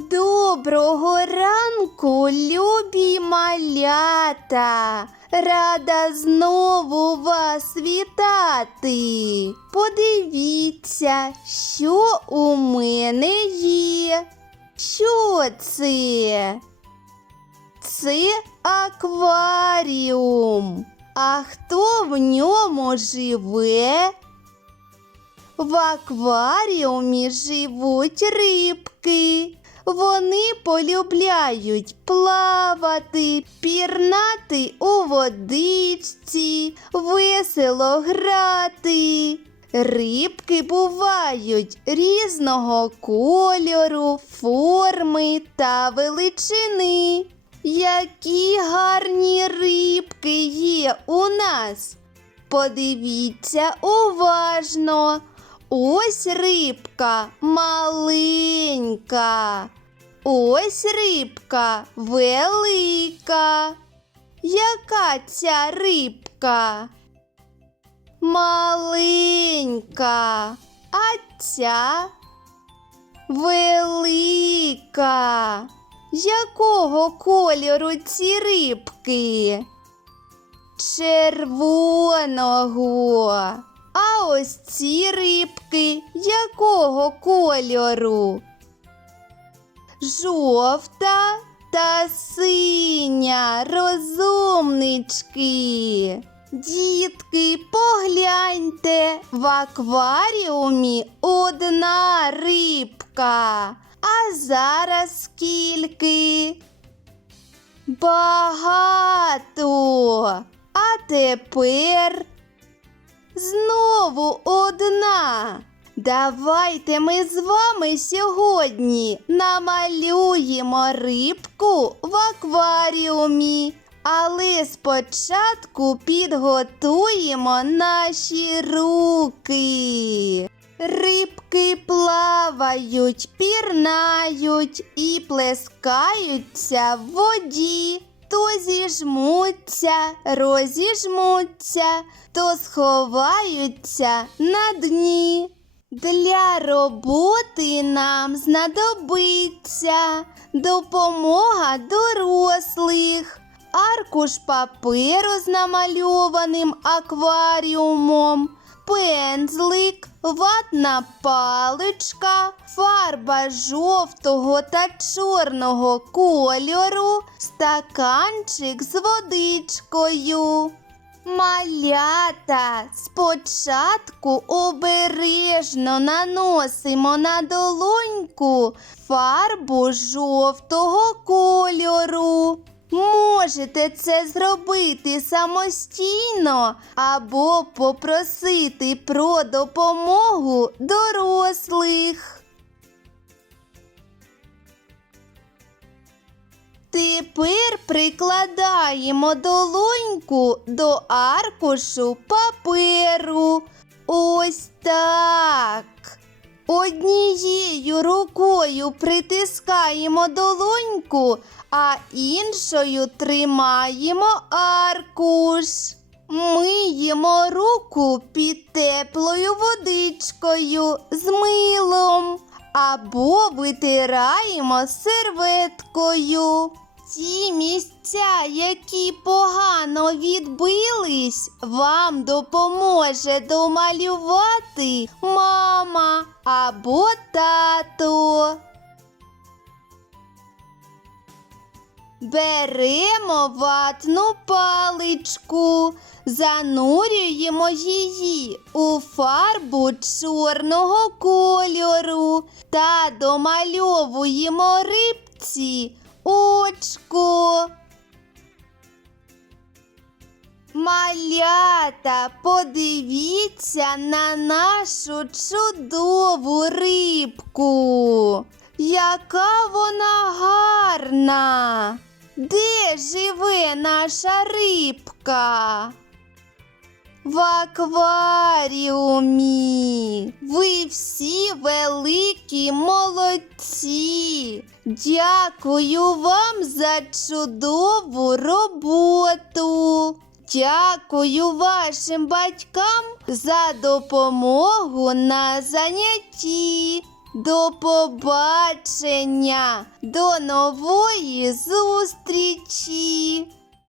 Доброго ранку, любі малята! Рада знову вас вітати. Подивіться, що у мене є. Що це? Це акваріум. А хто в ньому живе? В акваріумі живуть рибки. Вони полюбляють плавати, пірнати у водичці, весело грати. Рибки бувають різного кольору, форми та величини. Які гарні рибки є у нас. Подивіться уважно. Ось рибка маленька. Ось рибка велика. Яка ця рибка? Маленька. А ця велика. Якого кольору ці рибки? Червоного. Ось ці рибки якого кольору? Жовта та синя розумнички. Дітки, погляньте, в акваріумі одна рибка. А зараз скільки? Багато. А тепер знову одна. Давайте ми з вами сьогодні намалюємо рибку в акваріумі. Але спочатку підготуємо наші руки. Рибки плавають, пірнають і плескаються в воді. То зіжмуться, розіжмуться, то сховаються на дні. Для роботи нам знадобиться допомога дорослих, аркуш паперу з намальованим акваріумом, пензлик, ватна паличка, фарба жовтого та чорного кольору, стаканчик з водичкою. Малята спочатку обережно наносимо на долоньку фарбу жовтого кольору. Можете це зробити самостійно або попросити про допомогу дорослих. Тепер прикладаємо долоньку до аркушу паперу. Ось так. Однією рукою притискаємо долоньку, а іншою тримаємо аркуш. Миємо руку під теплою водичкою з милом або витираємо серветкою. Ті місця, які погано відбились, вам допоможе домалювати мама або тато. Беремо ватну паличку, занурюємо її у фарбу чорного кольору та домальовуємо рибці очко. Малята, подивіться на нашу чудову рибку. Яка вона гарна. Де живе наша рибка? В акваріумі. Ви всі великі молодці. Дякую вам за чудову роботу. Дякую вашим батькам за допомогу на занятті. До побачення, до нової зустрічі!